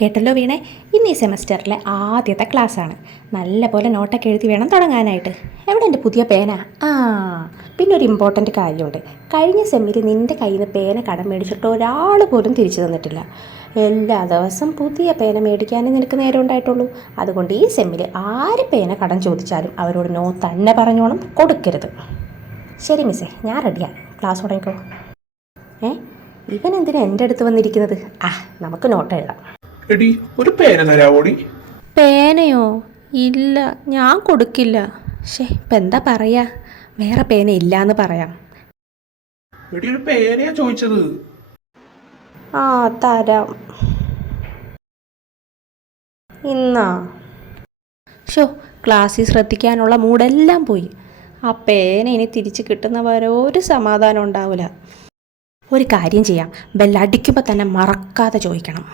കേട്ടല്ലോ വീണേ, ഇന്ന് ഈ സെമസ്റ്ററിലെ ആദ്യത്തെ ക്ലാസ്സാണ്. നല്ല പോലെ നോട്ടൊക്കെ എഴുതി വേണം തുടങ്ങാനായിട്ട്. എവിടെ എൻ്റെ പുതിയ പേന? പിന്നെ ഒരു ഇമ്പോർട്ടൻറ്റ് കാര്യമുണ്ട്. കഴിഞ്ഞ സെമ്മിൽ നിൻ്റെ കയ്യിൽ നിന്ന് പേന കടം മേടിച്ചിട്ട് ഒരാൾ പോലും തിരിച്ചു തന്നിട്ടില്ല. എല്ലാ ദിവസവും പുതിയ പേന മേടിക്കാനേ നിനക്ക് നേരം ഉണ്ടായിട്ടുള്ളൂ. അതുകൊണ്ട് ഈ സെമ്മിൽ ആര് പേന കടം ചോദിച്ചാലും അവരോട് നോ തന്നെ പറഞ്ഞോണം, കൊടുക്കരുത്. ശരി മിസ്സേ, ഞാൻ റെഡിയാണ്. ക്ലാസ് തുടങ്ങിക്കോ. ഇവൻ എന്തിനാ എൻ്റെ അടുത്ത് വന്നിരിക്കുന്നത്? നമുക്ക് നോട്ട് എഴുതാം. എടി, ഒരു പേന തരാവോടി? പേനയോ? ഇല്ല, ഞാൻ കൊടുക്കില്ല. ഇപ്പം എന്താ പറയാ? വേറെ പേന ഇല്ലാന്ന് പറയാം. എടി, ഒരു പേനയാ ചോദിച്ചത്. തരാം. ഇന്നാ ക്ലാസ്സിൽ ശ്രദ്ധിക്കാനുള്ള മൂടെല്ലാം പോയി. ആ പേന ഇനി തിരിച്ച് കിട്ടുന്നവരെ ഒരു സമാധാനം ഉണ്ടാവില്ല. ഒരു കാര്യം ചെയ്യാം, ബെല്ലടിക്കുമ്പോൾ തന്നെ മറക്കാതെ ചോദിക്കണം.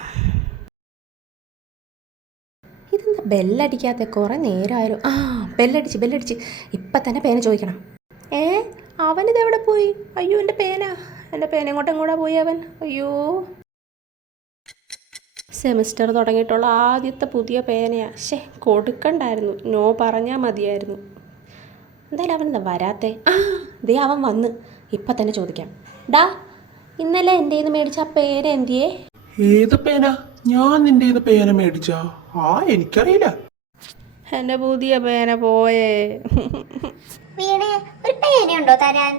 ഇതെന്താ ബെല്ലടിക്കാത്ത? കുറേ നേരമായാലും. ബെല്ലടിച്ച് ഇപ്പം തന്നെ പേന ചോദിക്കണം. അവനിതെവിടെ പോയി? അയ്യോ, എൻ്റെ പേന എങ്ങോട്ടാ പോയി അവൻ? അയ്യോ, സെമിസ്റ്റർ തുടങ്ങിയിട്ടുള്ള ആദ്യത്തെ പുതിയ പേനയാ. കൊടുക്കണ്ടായിരുന്നു, നോ പറഞ്ഞാൽ മതിയായിരുന്നു. എന്തായാലും അവൻ എന്താ വരാത്തെ? ദേ അവൻ വന്ന്. ഇപ്പം തന്നെ ചോദിക്കാം. ഡാ, ഇന്നലെ എൻ്റെ കയ്യിൽ നിന്ന് മേടിച്ച ആ പേന എന്തിയേ? ഏത് പേന? ഞാൻ നിന്റെ പേന മേടിച്ച? എനിക്കറിയില്ല. എൻ്റെ പുതിയ പേന പോയേ. വീണേ, ഒരു പേനയുണ്ടോ തരാൻ?